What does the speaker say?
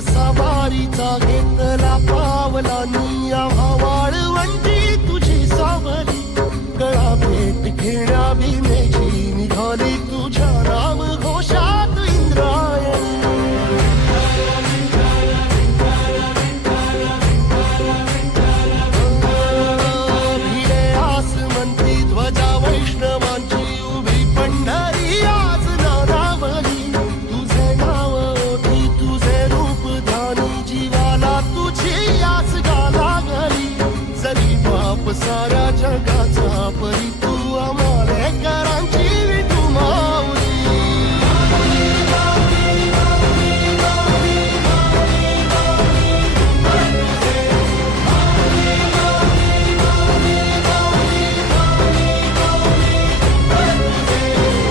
सवारीचा घेतला पावला निया वाळवंटी तुझी सावली गळा भेट घेण्या भीमेची निघाली तुझ्या राम घोषात इंद्रायणी भिडे आसमंती ध्वजा वैष्णवांची उभी पंढरी आज नानावली तुझे नाव ओठी तुझे रूप ध्यानी जीवाला तुझी आस गा लागली जरी बाप साऱ्या जगा